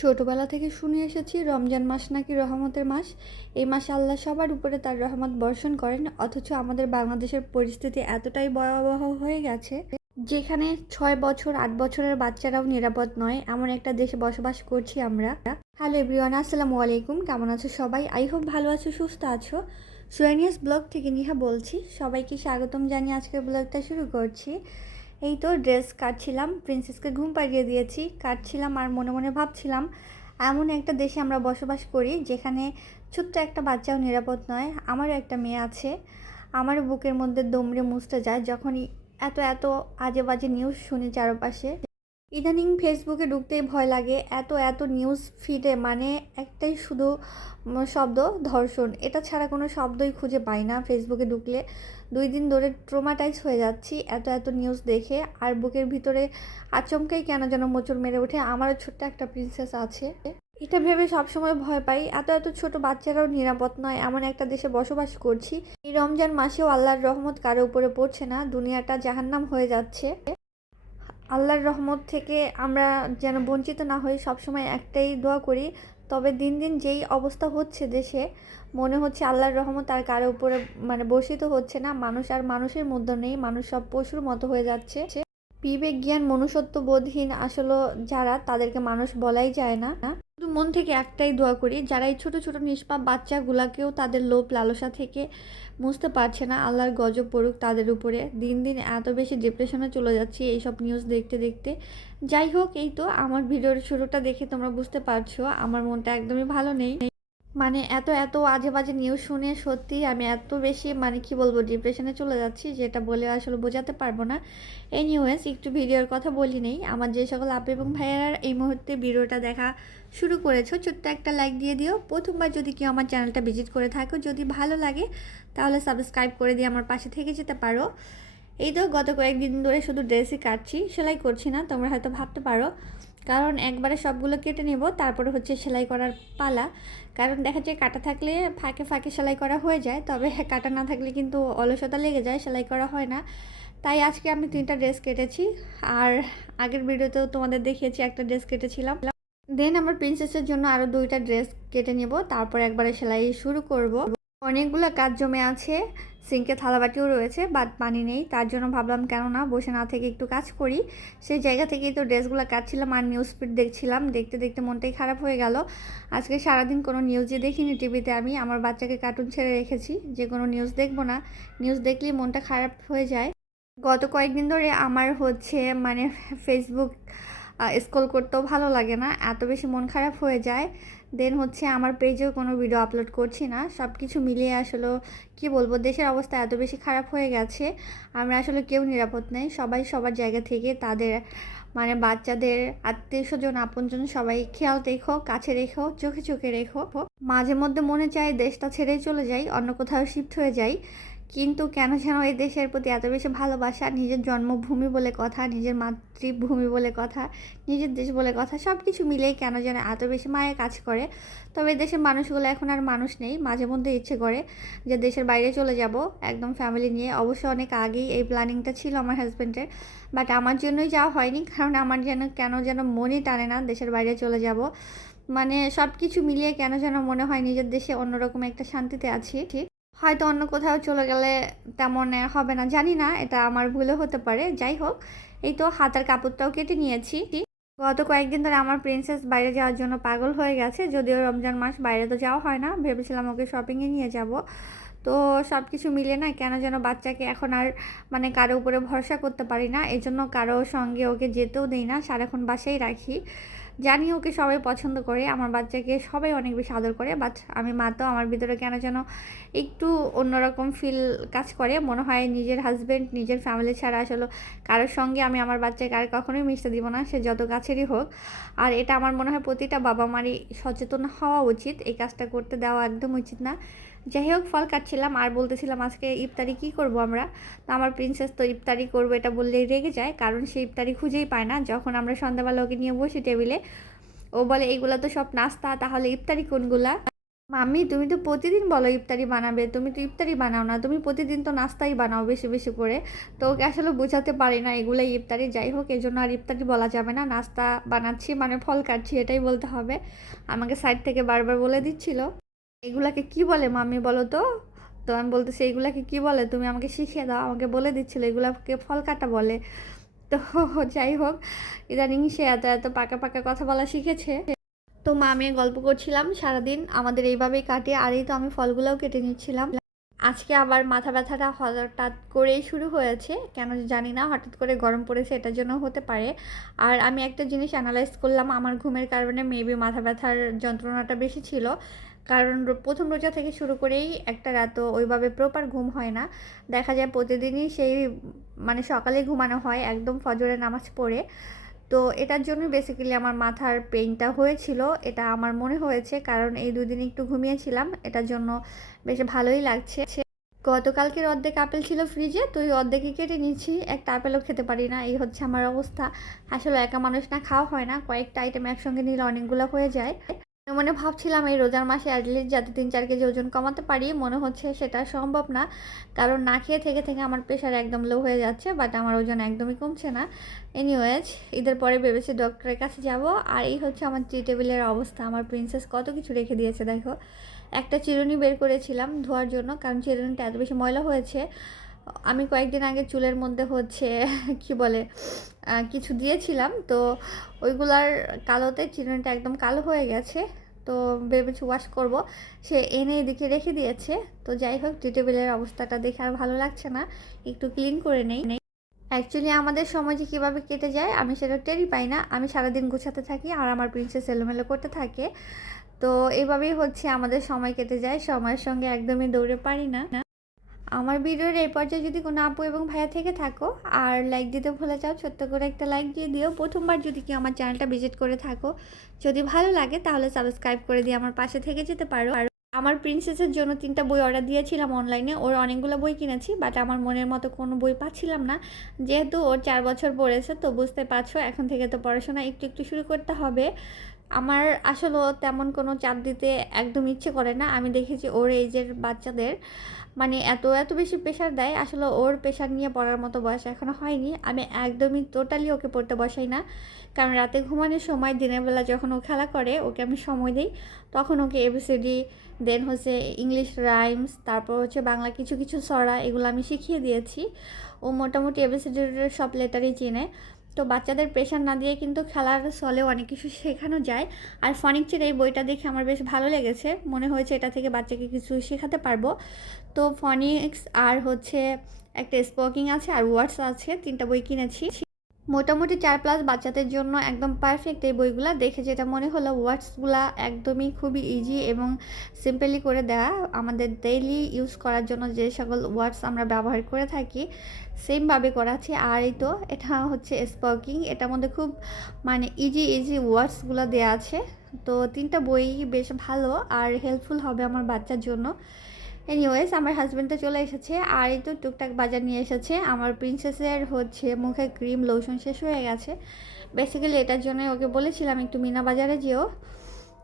ছোটবেলা থেকে শুনে এসেছি রমজান মাস নাকি রহমতের মাস। এই মাসে আল্লাহ সবার উপরে তার রহমত বর্ষণ করেন, অথচ আমাদের বাংলাদেশের পরিস্থিতি এতটাই ভয়াবহ হয়ে গেছে যেখানে 6 বছর 8 বছরের বাচ্চারাও নিরাপদ নয়, এমন একটা দেশে বসবাস করছি আমরা। হ্যালো এভরিওয়ান, আসসালামু আলাইকুম। কেমন আছো সবাই? আই হোপ ভালো আছো, সুস্থ আছো। সুরানিয়াস ব্লগ থেকে নিহা বলছি। সবাইকে স্বাগতম জানিয়ে আজকের ব্লগটা শুরু করছি। এই তো ড্রেস কাটছিলাম, প্রিন্সেসকে ঘুম পাড়িয়ে দিয়েছি, কাটছিলাম আর মনে মনে ভাবছিলাম এমন একটা দেশে আমরা বসবাস করি যেখানে ছোট্ট একটা বাচ্চাও নিরাপদ নয়। আমারও একটা মেয়ে আছে, আমার বুকের মধ্যে দমড়ে মুছতে যায় যখনই এত এত আজে বাজে নিউজ শুনি চারপাশে। ইদানিং ফেসবুকে ঢুকতেই ভয় লাগে, এত এত নিউজ ফিডে মানে একটাই শুধু শব্দ, ধর্ষণ। এটা ছাড়া কোনো শব্দই খুঁজে পাই না ফেসবুকে ঢুকলে। 2 দিন ধরে ট্রমাটাইজ হয়ে যাচ্ছি এত এত নিউজ দেখে, আর বুকের ভিতরে আচমকাই কেন যেন মোচড় মেরে ওঠে। আমারও ছোট্ট একটা প্রিন্সেস আছে, এটা ভেবে সবসময় ভয় পাই। এত এত ছোট বাচ্চারাও নিরাপদ নয়, এমন একটা দেশে বসবাস করছি। এই রমজান মাসেও আল্লাহর রহমত কারো উপরে পড়ছে না, দুনিয়াটা জাহান্নাম হয়ে যাচ্ছে। আল্লাহর রহমত থেকে আমরা যেন বঞ্চিত না হই, সবসময় একটাই দোয়া করি। তবে দিন দিন যেই অবস্থা হচ্ছে দেশে, মনে হচ্ছে আল্লাহর রহমত আর কারো উপরে বর্ষিত হচ্ছে না। মানুষ আর মানুষের মধ্যে নেই, মানুষ সব পশুর মতো হয়ে যাচ্ছে। বিবেক জ্ঞান মনুষ্যত্ব বোধহীন আসলে যারা, তাদেরকে মানুষ বলাই যায় না। শুধু মন থেকে একটাই দোয়া করি, যারা এই ছোট ছোট নিষ্পাপ বাচ্চাগুলাকেও তাদের লোভ লালসা থেকে বুঝতে পারছে না, আল্লাহর গজব পড়ুক তাদের উপরে। দিন দিন এত বেশি ডিপ্রেশনে চলে যাচ্ছি এইসব নিউজ দেখতে দেখতে। যাই হোক, এই তো আমার ভিডিওর শুরুটা দেখে তোমরা বুঝতে পারছো আমার মনটা একদমই ভালো নেই। এত এত আজে বাজে নিউজ শুনে সত্যি আমি এত বেশি কি বলবো, ডিপ্রেশনে চলে যাচ্ছি, যেটা বলে আসলে বোঝাতে পারবো না। এনিওয়েজ, একটু ভিডিওর কথা বলি নেই। আমার যে সকল আপু এবং ভাইয়ারা এই মুহূর্তে ভিডিওটা দেখা শুরু করেছো, ছোট্ট একটা লাইক দিয়ে দিও। প্রথমবার যদি কেউ আমার চ্যানেলটা ভিজিট করে থাকো, যদি ভালো লাগে তাহলে সাবস্ক্রাইব করে দিয়ে আমার পাশে থেকে যেতে পারো। এই তো গত কয়েকদিন ধরে শুধু ড্রেসই কাটছি, সেলাই করছি না। তোমরা হয়তো ভাবতে পারো, কারণ একবারে সবগুলো কেটে নেব, তারপরে হচ্ছে সেলাই করার পালা। কারণ দেখা যায় কাটা থাকলে ফাঁকে ফাঁকে সেলাই করা হয়ে যায়, তবে কাটা না থাকলে কিন্তু অলসতা লেগে যায়, সেলাই করা হয় না। তাই আজকে আমি 3টা ড্রেস কেটেছি। আর আগের ভিডিওতেও তোমাদের দেখিয়েছি একটা ড্রেস কেটেছিলাম। দেন আমার প্রিন্সেসের জন্য আরও 2টা ড্রেস কেটে নেব, তারপর একবারে সেলাই শুরু করব। অনেকগুলো কাজ জমে আছে, সিঙ্কে থালাবাটিও রয়েছে, বাট পানি নেই। তার জন্য ভাবলাম কেন না বসে না থেকে একটু কাজ করি। সেই জায়গা থেকেই তো ড্রেসগুলো কাটছিলাম আর নিউজ ফিড দেখছিলাম। দেখতে দেখতে মনটাই খারাপ হয়ে গেল। আজকে সারাদিন কোনো নিউজই দেখিনি টিভিতে। আমি আমার বাচ্চাকে কার্টুন ছেড়ে রেখেছি, যে কোনো নিউজ দেখবো না। নিউজ দেখলেই মনটা খারাপ হয়ে যায়। গত কয়েকদিন ধরে আমার হচ্ছে ফেসবুক স্ক্রল করতেও ভালো লাগে না, এত বেশি মন খারাপ হয়ে যায়। দেন হচ্ছে আমার পেজেও কোনো ভিডিও আপলোড করছি না। সব কিছু মিলিয়ে আসলে কি বলবো, দেশের অবস্থা এত বেশি খারাপ হয়ে গেছে। আমরা আসলে কেউ নিরাপদ নেই, সবাই সবার জায়গা থেকে তাদের বাচ্চাদের, আত্মীয় স্বজন, আপনজন সবাই খেয়াল রেখো, কাছে রেখো, চোখে চোখে রেখো। মাঝে মধ্যে মনে চায় দেশটা ছেড়েই চলে যাই, অন্য কোথাও শিফট হয়ে যাই। কিন্তু কেন যেন এই দেশের প্রতি এত বেশি ভালোবাসা, নিজের জন্মভূমি বলে কথা, নিজের মাতৃভূমি বলে কথা, নিজের দেশ বলে কথা, সব কিছু মিলেই কেন যেন এত বেশি মায়ের কাজ করে। তবে দেশের মানুষগুলো এখন আর মানুষ নেই, মাঝে মধ্যে ইচ্ছে করে যে দেশের বাইরে চলে যাব একদম ফ্যামিলি নিয়ে। অবশ্য অনেক আগেই এই প্ল্যানিংটা ছিল আমার হাজব্যান্ডের, বাট আমার জন্যই যাওয়া হয়নি, কারণ আমার কেন যেন মনই টানে না দেশের বাইরে চলে যাব। সব কিছু মিলিয়ে কেন যেন মনে হয় নিজের দেশে অন্যরকম একটা শান্তিতে আছি। হয়তো অন্য কোথাও চলে গেলে তেমন হবে না, জানি না, এটা আমার ভুলও হতে পারে। যাই হোক, এই তো হাতার কাপড়টাও কেটে নিয়েছি। গত কয়েকদিন ধরে আমার প্রিন্সেস বাইরে যাওয়ার জন্য পাগল হয়ে গেছে। যদিও রমজান মাস, বাইরে তো যাওয়া হয় না, ভেবেছিলাম ওকে শপিংয়ে নিয়ে যাব। তো সব কিছু মিলে না কেন যেন বাচ্চাকে এখন আর কারো উপরে ভরসা করতে পারি না। এই জন্য কারো সঙ্গে ওকে যেতেও দিই না, সারাক্ষণ বাসায় রাখি। জানি ওকে সবাই পছন্দ করে, আমার বাচ্চাকে সবাই অনেক বেশি আদর করে, বাট আমি মা তো, আমার ভিতরে কেন যেন একটু অন্যরকম ফিল কাজ করে। মনে হয় নিজের হাজব্যান্ড, নিজের ফ্যামিলি ছাড়া আসলে কারোর সঙ্গে আমি আমার বাচ্চাকে আর কখনোই মিশতে দিব না, সে যত কাছেরই হোক। আর এটা আমার মনে হয় প্রতিটা বাবা মারই সচেতন হওয়া উচিত, এই কাজটা করতে দেওয়া একদম উচিত না। যাই হোক, ফল কাটছিলাম আর বলতেছিলাম আজকে ইফতারি কি করব আমরা। তো আমার প্রিন্সেস তো ইফতারি করবো এটা বললেই রেগে যায়, কারণ সে ইফতারি খুঁজেই পায় না। যখন আমরা সন্ধ্যাবেলা ওকে নিয়ে বসি টেবিলে, ও বলে এইগুলা তো সব নাস্তা, তাহলে ইফতারি কোনগুলা। মাম্মি তুমি তো প্রতিদিন বলো ইফতারি বানাবে, তুমি তো ইফতারি বানাও না, তুমি প্রতিদিন তো নাস্তাই বানাও বেশি বেশি করে। তো ওকে আসলে বোঝাতে পারি না এগুলাই ইফতারি, যাই হোক এই জন্য আর ইফতারি বলা যাবে না, নাস্তা বানাচ্ছি মানে ফল কাটছি এটাই বলতে হবে। আমাকে সাইড থেকে বারবার বলে দিচ্ছিল এগুলাকে কি বলে মাম্মি বলো তো। তো আমি বলতেছি এগুলাকে কি বলে তুমি আমাকে শিখিয়ে দাও, আমাকে বলে দিচ্ছিল এগুলাকে ফল কাটা বলে। তো যাই হোক, ইদানিং সে এত এত পাকা পাকা কথা বলা শিখেছে। তো মা আমি গল্প করছিলাম সারাদিন আমাদের এইভাবেই কাটে, আর এই তো আমি ফলগুলোও কেটে নিচ্ছিলাম। আজকে আবার মাথা ব্যথাটা হঠাৎ করেই শুরু হয়েছে, কেন জানি না, হঠাৎ করে গরম পড়েছে এটার জন্য হতে পারে। আর আমি একটা জিনিস অ্যানালাইজ করলাম, আমার ঘুমের কারণে মেবি মাথা ব্যথার যন্ত্রণাটা বেশি ছিল। কারণ প্রথম রোজা থেকে শুরু করেই একটা রাতও ওইভাবে প্রপার ঘুম হয় না। দেখা যায় প্রতিদিনই সেই মানে সকালে ঘুমানো হয় একদম ফজরের নামাজ পড়ে। তো এটার জন্য বেসিক্যালি আমার মাথার পেইনটা হয়েছিল, এটা আমার মনে হয়েছে, কারণ এই দুদিন একটু ঘুমিয়েছিলাম এটার জন্য বেশ ভালোই লাগছে। গতকালকের অর্ধেক আপেল ছিল ফ্রিজে, তো ওই অর্ধেকই কেটে নিচ্ছি, একটা আপেলও খেতে পারি না, এই হচ্ছে আমার অবস্থা। আসলে একা মানুষ না, খাওয়া হয় না, কয়েকটা আইটেম একসঙ্গে নিলে অনেকগুলো হয়ে যায়। মনে ভাবছিলাম এই রোজার মাসে অ্যাটলিস্ট যাতে 3-4 কেজি ওজন কমাতে পারি, মনে হচ্ছে সেটা সম্ভব না, কারণ না খেয়ে থেকে থেকে আমার প্রেশার একদম লো হয়ে যাচ্ছে, বাট আমার ওজন একদমই কমছে না। এনিওয়েজ, ঈদের পরে ভেবেছি ডক্টরের কাছে যাব। আর এই হচ্ছে আমার টি টেবিলের অবস্থা, আমার প্রিন্সেস কত কিছু রেখে দিয়েছে দেখো। একটা চিরুনি বের করেছিলাম ধোয়ার জন্য, কারণ চিরুনিটা এত বেশি ময়লা হয়েছে। আমি কয়েকদিন আগে চুলের মধ্যে হচ্ছে কি বলে কিছু দিয়েছিলাম, তো ওইগুলার কালোতে চিরুনিটা একদম কালো হয়ে গেছে। তো ভেবেছি ওয়াশ করব, সে এনে এদিকে রেখে দিয়েছে। তো যাই হোক, টি টেবিলের অবস্থাটা দেখে আর ভালো লাগছে না, একটু ক্লিন করে নেই। অ্যাকচুয়ালি আমাদের সময় যে কীভাবে কেটে যায় আমি সেটা টেরই পাই না, আমি সারাদিন গোছাতে থাকি আর আমার প্রিন্সেস এলোমেলো করতে থাকে। তো এইভাবেই হচ্ছে আমাদের সময় কেটে যায়, সময়ের সঙ্গে একদমই দৌড়ে পারি না। আমার ভিডিওর এই পর্যায়ে যদি কোনো আপু এবং ভাইয়া থেকে থাকো আর লাইক দিতে ভুলে যাও, ছোট্ট করে একটা লাইক দিয়ে দিও। প্রথমবার যদি কি আমার চ্যানেলটা ভিজিট করে থাকো, যদি ভালো লাগে তাহলে সাবস্ক্রাইব করে দিয়ে আমার পাশে থেকে যেতে পারো। আর আমার প্রিন্সেসের জন্য 3টা বই অর্ডার দিয়েছিলাম অনলাইনে, ওর অনেকগুলো বই কিনেছি, বাট আমার মনের মতো কোনো বই পাচ্ছিলাম না। যেহেতু ওর 4 বছর পড়েছে, তো বুঝতে পারছো এখন থেকে তো পড়াশোনা একটু একটু শুরু করতে হবে। আমার আসলে তেমন কোনো চাপ দিতে একদম ইচ্ছে করে না, আমি দেখেছি ওর এইজের বাচ্চাদের মানে এত এত বেশি প্রেশার দেয়, আসলে ওর প্রেশার নিয়ে পড়ার মতো বয়স এখনও হয়নি। আমি একদমই টোটালি ওকে পড়তে বসাই না, কারণ রাতে ঘুমানোর সময় দিনের বেলা যখন ও খেলা করে ওকে আমি সময় দিই, তখন ওকে এবিসিডি, দেন হচ্ছে ইংলিশ রাইমস, তারপর হচ্ছে বাংলা কিছু কিছু ছড়া, এগুলো আমি শিখিয়ে দিয়েছি। ও মোটামুটি এবিসিডির সব লেটারই চেনে। তো বাচ্চাদের প্রেশার না দিয়ে কিন্তু খেলার ছলে অনেক কিছু শেখানো যায়। আর ফনিক্সের এই বইটা দেখে আমার বেশ ভালো লেগেছে, মনে হয়েছে এটা থেকে বাচ্চাকে কিছু শেখাতে পারবো। তো ফনিক্স আর হচ্ছে একটা স্পোকিং আছে আর ওয়ার্ডস আছে, 3টা বই কিনেছি। মোটামুটি 4+ বাচ্চাদের জন্য একদম পারফেক্ট এই বইগুলা। দেখে যেটা মনে হলো, ওয়ার্ডসগুলা একদমই খুবই ইজি এবং সিম্পলি করে দেওয়া, আমাদের ডেইলি ইউজ করার জন্য যে সকল ওয়ার্ডস আমরা ব্যবহার করে থাকি সেমভাবে করা আছে। আর এই তো এটা হচ্ছে স্পোকিং, এটার মধ্যে খুব মানে ইজি ইজি ওয়ার্ডসগুলো দেওয়া আছে। তো 3টা বই বেশ ভালো আর হেল্পফুল হবে আমার বাচ্চার জন্য। এনিওয়েজ, আমার হাজব্যান্ড তো চলে এসেছে, আর এই তো টুকটাক বাজার নিয়ে এসেছে। আমার প্রিন্সেসের হচ্ছে মুখে ক্রিম লোশন শেষ হয়ে গেছে, বেসিক্যালি এটার জন্য ওকে বলেছিলাম একটু মিনা বাজারে যেও।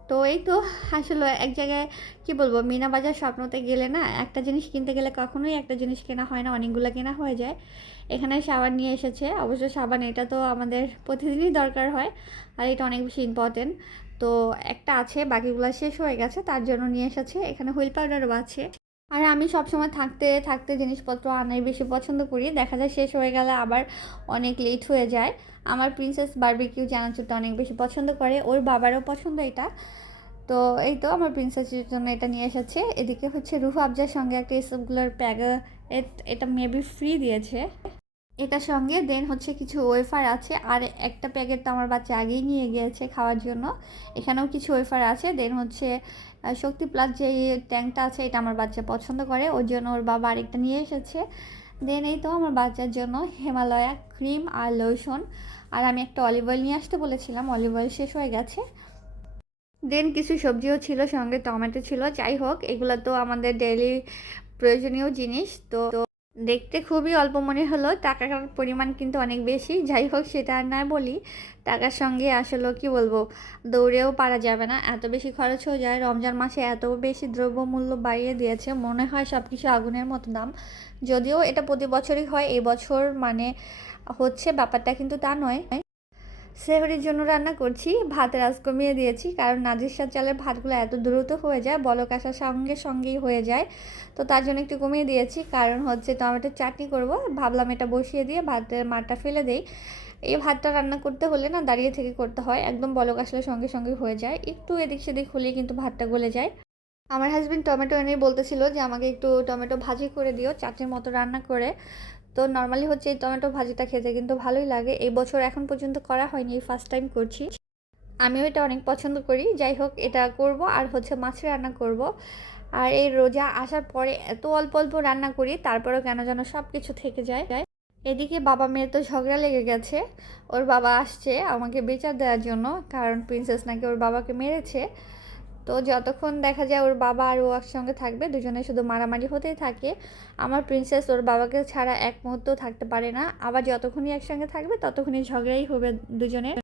তো এই তো আসলে এক জায়গায় কি বলবো, মিনা বাজার স্বপ্নতে গেলে না, একটা জিনিস কিনতে গেলে কখনোই একটা জিনিস কেনা হয় না, অনেকগুলো কেনা হয়ে যায়। এখানে সাবান নিয়ে এসেছে, অবশ্য সাবান এটা তো আমাদের প্রতিদিনই দরকার হয়, আর এটা অনেক বেশি ইম্পর্টেন্ট। তো একটা আছে, বাকিগুলো শেষ হয়ে গেছে, তার জন্য নিয়ে এসেছে। এখানে হুইল পাউডারও আছে। আর আমি সবসময় থাকতে থাকতে জিনিসপত্র আনাই বেশি পছন্দ করি, দেখা যায় শেষ হয়ে গেলে আবার অনেক লেট হয়ে যায়। আমার প্রিন্সেস বারবিকিউ চানাচুরটা অনেক বেশি পছন্দ করে, ওর বাবারও পছন্দ এটা। তো এই তো আমার প্রিন্সেসের জন্য এটা নিয়ে এসেছে। এদিকে হচ্ছে রুহু আফজার সঙ্গে একটা এসবগুলোর প্যাকেট, এটা মেবি ফ্রি দিয়েছে এটার সঙ্গে। দেন হচ্ছে কিছু ওয়েফার আছে, আর একটা প্যাকেট তো আমার বাচ্চা আগেই নিয়ে গিয়েছে খাওয়ার জন্য, এখানেও কিছু ওয়েফার আছে। দেন হচ্ছে শক্তি প্লাস যে ট্যাঙ্কটা আছে, এটা আমার বাচ্চা পছন্দ করে, ওর জন্য ওর বাবা আরেকটা নিয়ে এসেছে। দেন এই তো আমার বাচ্চার জন্য হিমালয়া ক্রিম আর লোশন, আর আমি একটা অলিভ অয়েল নিয়ে আসতে বলেছিলাম, অলিভ অয়েল শেষ হয়ে গেছে। দেন কিছু সবজিও ছিল, সঙ্গে টমেটো ছিল। যাই হোক, এগুলো তো আমাদের ডেইলি প্রয়োজনীয় জিনিস। তো দেখতে খুবই অল্প মনে হলো, টাকার পরিমাণ কিন্তু অনেক বেশি। যাই হোক, সেটা আর না বলি। টাকার সঙ্গে আসলে কি বলবো, দৌড়েও পারা যাবে না, এত বেশি খরচ হয়ে যায়। রমজান মাসে এত বেশি দ্রব্যমূল্য বাড়িয়ে দিয়েছে, মনে হয় সব কিছু আগুনের মতো দাম। যদিও এটা প্রতি বছরই হয়, এবছর মানে হচ্ছে ব্যাপারটা কিন্তু তা নয়। সেহরির জন্য রান্না করছি, ভাতের আঁচ কমিয়ে দিয়েছি, কারণ নাজিরশাহ চালের ভাতগুলো এত দ্রুত হয়ে যায়, বলক আসার সঙ্গে সঙ্গেই হয়ে যায়। তো তার জন্য একটু কমিয়ে দিয়েছি, কারণ হচ্ছে টমেটোর চাটনি করব। ভাবলাম এটা বসিয়ে দিয়ে ভাতের মারটা ফেলে দেই। এই ভাতটা রান্না করতে হলে না দাঁড়িয়ে থেকে করতে হয়, একদম বলক আসলে সঙ্গে সঙ্গে হয়ে যায়, একটু এদিক সেদিক হলেই কিন্তু ভাতটা গলে যায়। আমার হাজবেন্ড টমেটো এনেই বলতেছিল যে আমাকে একটু টমেটো ভাজি করে দিও, চাটনির মতো রান্না করে। তো নর্মালি হচ্ছে এই টমেটো ভাজিটা খেতে কিন্তু ভালোই লাগে। এই বছর এখন পর্যন্ত করা হয়নি, এই ফার্স্ট টাইম করছি। আমিও এটা অনেক পছন্দ করি। যাই হোক, এটা করব আর হচ্ছে মাছ রান্না করব। আর এই রোজা আসার পরে এত অল্প অল্প রান্না করি, তারপরেও কেন যেন সব কিছু থেকে যায়। এদিকে বাবা মেয়ের তো ঝগড়া লেগে গেছে। ওর বাবা আসছে আমাকে বিচার দেওয়ার জন্য, কারণ প্রিন্সেস নাকি ওর বাবাকে মেরেছে। তো যতক্ষণ দেখা যায় ওর বাবা আর ও একসঙ্গে থাকবে, দুজনে শুধু মারামারি হতেই থাকে। আমার প্রিন্সেস ওর বাবাকে ছাড়া এক মুহূর্তও থাকতে পারে না, আবার যতক্ষণই একসঙ্গে থাকবে ততক্ষণই ঝগড়াই হবে দুজনের।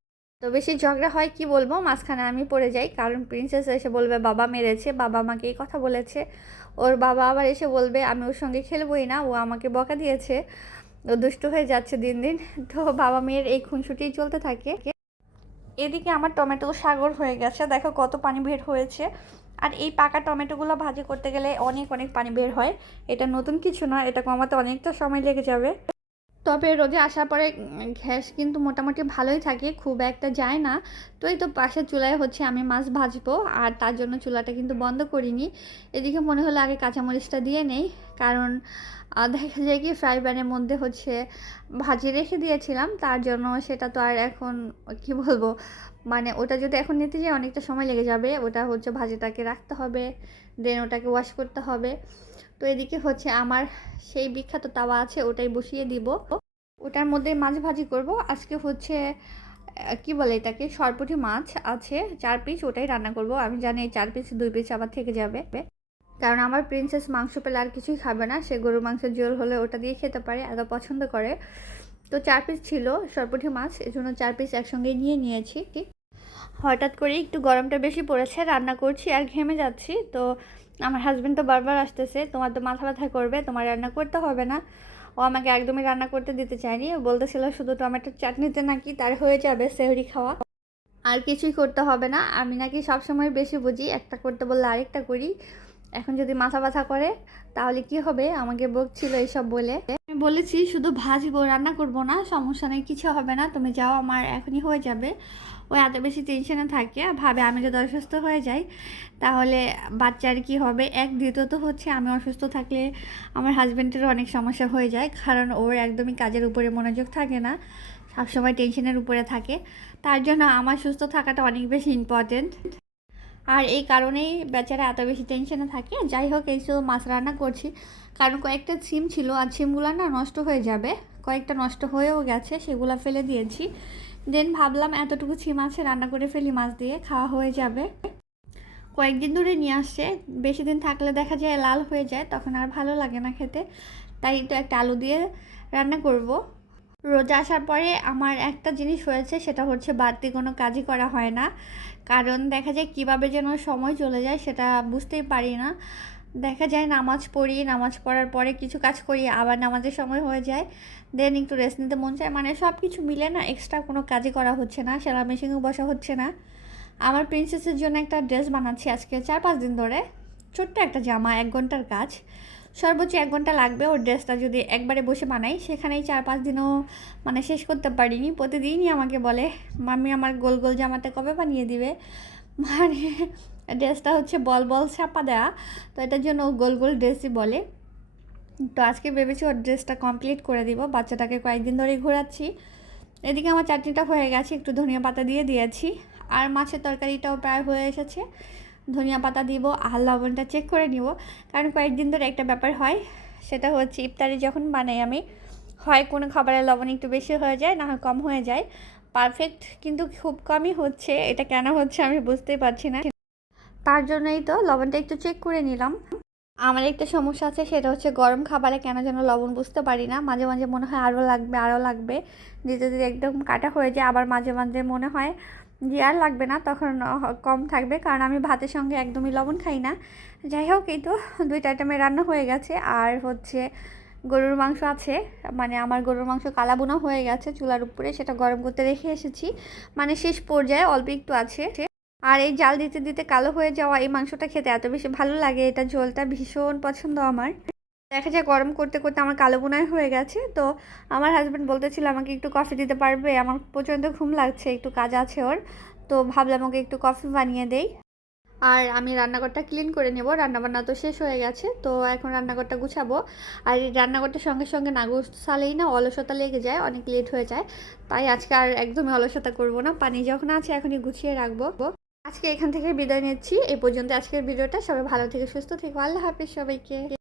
তো বেশি ঝগড়া হয় কি বলবো, মাঝখানে আমি পড়ে যাই, কারণ প্রিন্সেস এসে বলবে বাবা মেরেছে, বাবা আমাকে এই কথা বলেছে। ওর বাবা আবার এসে বলবে আমি ওর সঙ্গে খেলবই না, ও আমাকে বকা দিয়েছে। ও দুষ্ট হয়ে যাচ্ছে দিন দিন। তো বাবা মেয়ের এই খুনসুটিই চলতে থাকে। এদিকে আমার টমেটো সাগর হয়ে গেছে, দেখো কত পানি বের হয়েছে। আর এই পাকা টমেটোগুলো ভাজি করতে গেলে অনেক অনেক পানি বের হয়। এটা নতুন কিছু না, এটা কমাতে অনেকটা সময় লেগে যাবে। তবে রোদে আসার পরে গ্যাস কিন্তু মোটামুটি ভালোই থাকে, খুব একটা যায় না। তো এই তো পাশের চুলায় হচ্ছে আমি মাছ ভাজবো, আর তার জন্য চুলাটা কিন্তু বন্ধ করিনি। এদিকে মনে হলো আগে কাঁচামরিচটা দিয়ে নেই, কারণ দেখা যায় কি ফ্রাই প্যানের মধ্যে হচ্ছে ভাজি রেখে দিয়েছিলাম, তার জন্য সেটা তো আর এখন কি বলবো, মানে ওটা যদি এখন নিতে যাই অনেকটা সময় লেগে যাবে। ওটা হচ্ছে ভাজিটাকে রাখতে হবে, দেন ওটাকে ওয়াশ করতে হবে। তো এদিকে হচ্ছে আমার সেই বিখ্যাত তাওয়া আছে, ওটাই বসিয়ে দিব। ওটার মধ্যে মাছ ভাজি করব আজকে হচ্ছে। কি বলে এটাকে, সরপুঁটি মাছ আছে 4 পিস, ওটাই রান্না করব। আমি জানি এই 4 পিস 2 পিস আবার থেকে যাবে, কারণ আমার প্রিন্সেস মাংস পেলে আর কিছুই খাবে না, সে গরু মাংসের ঝোল হলে ওটা দিয়ে খেতে পারে, এত পছন্দ করে। তো 4 পিস ছিল সরপুঁটি মাছ, এজন্য 4 পিস একসঙ্গে নিয়ে নিয়েছি। হঠাৎ করে একটু গরমটা বেশি পড়েছে, রান্না করছি আর ঘেমে যাচ্ছি। তো আমার হাজব্যান্ড তো বারবার আসতেছে, তোমার তো মাথা ব্যথা করবে, তোমার রান্না করতে হবে না। ও আমাকে একদমই রান্না করতে দিতে চায়নি, ও বলতেছিল শুধু টমেটোর চাটনিতে নাকি তার হয়ে যাবে সেহরি খাওয়া, আর কিছুই করতে হবে না। আমি নাকি সবসময় বেশি বুঝি, একটা করতে বললে আরেকটা করি। এখন যদি মাথা ব্যথা করে তাহলে কি হবে, আমাকে বকছিল এইসব বলে। আমি বলেছি শুধু ভাজবো, রান্না করব না, সমস্যা নেই, কিছু হবে না, তুমি যাও, আমার এখনই হয়ে যাবে। ও এত বেশি টেনশনে থাকে, ভাবে আমি যদি অসুস্থ হয়ে যাই তাহলে বাচ্চার কি হবে। দ্বিতীয়ত হচ্ছে আমি অসুস্থ থাকলে আমার হাজব্যান্ডেরও অনেক সমস্যা হয়ে যায়, কারণ ওর একদমই কাজের উপরে মনোযোগ থাকে না, সবসময় টেনশনের উপরে থাকে। তার জন্য আমার সুস্থ থাকাটা অনেক বেশি ইম্পর্টেন্ট। আর এই কারণেই বেচারা এত বেশি টেনশনে থাকে। যাই হোক, এই শুধু মাছ রান্না করছি, কারণ কয়েকটা সিম ছিল, আর সিমগুলো না নষ্ট হয়ে যাবে, কয়েকটা নষ্ট হয়েও গেছে, সেগুলো ফেলে দিয়েছি। দেন ভাবলাম এতটুকু সিম আছে, রান্না করে ফেলি, মাছ দিয়ে খাওয়া হয়ে যাবে। কয়েকদিন ধরে নিয়ে আসছে, বেশি দিন থাকলে দেখা যায় লাল হয়ে যায়, তখন আর ভালো লাগে না খেতে। তাই তো একটা আলু দিয়ে রান্না করব। রোজা আসার পরে আমার একটা জিনিস হয়েছে, সেটা হচ্ছে বাড়তি কোনো কাজই করা হয় না, কারণ দেখা যায় কিভাবে যেন সময় চলে যায় সেটা বুঝতেই পারি না। দেখা যায় নামাজ পড়ি, নামাজ পড়ার পরে কিছু কাজ করি, আবার নামাজের সময় হয়ে যায়, দেন একটু রেস্ট নিতে মন চায়, মানে সব কিছু মিলে না এক্সট্রা কোনো কাজই করা হচ্ছে না, সেলাই মেশিনেও বসা হচ্ছে না। আমার প্রিন্সেসের জন্য একটা ড্রেস বানাচ্ছি আজকে 4-5 দিন ধরে, ছোট্ট একটা জামা, 1 ঘন্টার কাজ, সর্বোচ্চ 1 ঘন্টা লাগবে। ওর ড্রেসটা যদি একবারে বসে বানাই সেখানেই 4-5 দিনও মানে শেষ করতে পারিনি। প্রতিদিনই আমাকে বলে মাম্মি আমার গোল গোল জামাটা কবে বানিয়ে দিবে, মানে ড্রেসটা হচ্ছে বল বল ছাপা দেওয়া, তো এটার জন্য ও গোল গোল ড্রেসই বলে। তো আজকে ভেবেছি ওর ড্রেসটা কমপ্লিট করে দিব, বাচ্চাটাকে কয়েকদিন ধরেই ঘোরাচ্ছি। এদিকে আমার চাটনিটা হয়ে গেছে, একটু ধনিয়া পাতা দিয়ে দিয়েছি, আর মাছের তরকারিটাও প্রায় হয়ে এসেছে। ধনিয়া পাতা দিব আর লবণটা চেক করে নিব, কারণ কয়েকদিন ধরে একটা ব্যাপার হয়, সেটা হচ্ছে ইফতারি যখন বানাই আমি, হয় কোনো খাবারের লবণ একটু বেশি হয়ে যায়, না হয় কম হয়ে যায়। পারফেক্ট কিন্তু খুব কমই হচ্ছে, এটা কেন হচ্ছে আমি বুঝতেই পারছি না। তার জন্যই তো লবণটা একটু চেক করে নিলাম। আমার একটা সমস্যা আছে, সেটা হচ্ছে গরম খাবারে কেন যেন লবণ বুঝতে পারি না। মাঝে, মাঝে মনে হয় আরও লাগবে, আরও লাগবে। দিতে, দিতে একদম কাটা হয়ে যায়। আবার মাঝে, মাঝে মনে হয় যে আর লাগবে না, তখন কম থাকবে। কারণ আমি ভাতের সঙ্গে একদমই লবণ খাই না। যাই হোক, এই তো ২টা আইটেমে রান্না হয়ে গেছে। আর হচ্ছে গরুর মাংস আছে। মানে আমার গরুর মাংস কালাভুনা হয়ে গেছে চুলার উপরে, সেটা গরম করতে রেখে এসেছি। মানে শেষ পর্যায়ে অল্প একটু আছে। আর এই জাল দিতে দিতে কালো হয়ে যাওয়া এই মাংসটা খেতে এত বেশি ভালো লাগে, এটা ঝোলটা ভীষণ পছন্দ আমার। দেখা যায় গরম করতে করতে আমার কালো বোনাই হয়ে গেছে। তো আমার হাজব্যান্ড বলতেছিল আমাকে একটু কফি দিতে পারবে, আমার প্রচণ্ড ঘুম লাগছে, একটু কাজ আছে ওর। তো ভাবলাম ওকে একটু কফি বানিয়ে দেই। আর আমি রান্নাঘরটা ক্লিন করে নেব, রান্নাবান্না তো শেষ হয়ে গেছে, তো এখন রান্নাঘরটা গুছাবো। আর এই রান্নাঘরটার সঙ্গে সঙ্গে না গুছালেই না অলসতা লেগে যায়, অনেক লেট হয়ে যায়। তাই আজকে আর একদমই অলসতা করব না, পানি যখন আছে এখনই গুছিয়ে রাখবো। আজকে এখান থেকে বিদায় নিচ্ছি। এই পর্যন্ত আজকের ভিডিওটা। সবাই ভালো থেকে সুস্থ থেকো। আল্লাহ হাফিজ সবাইকে।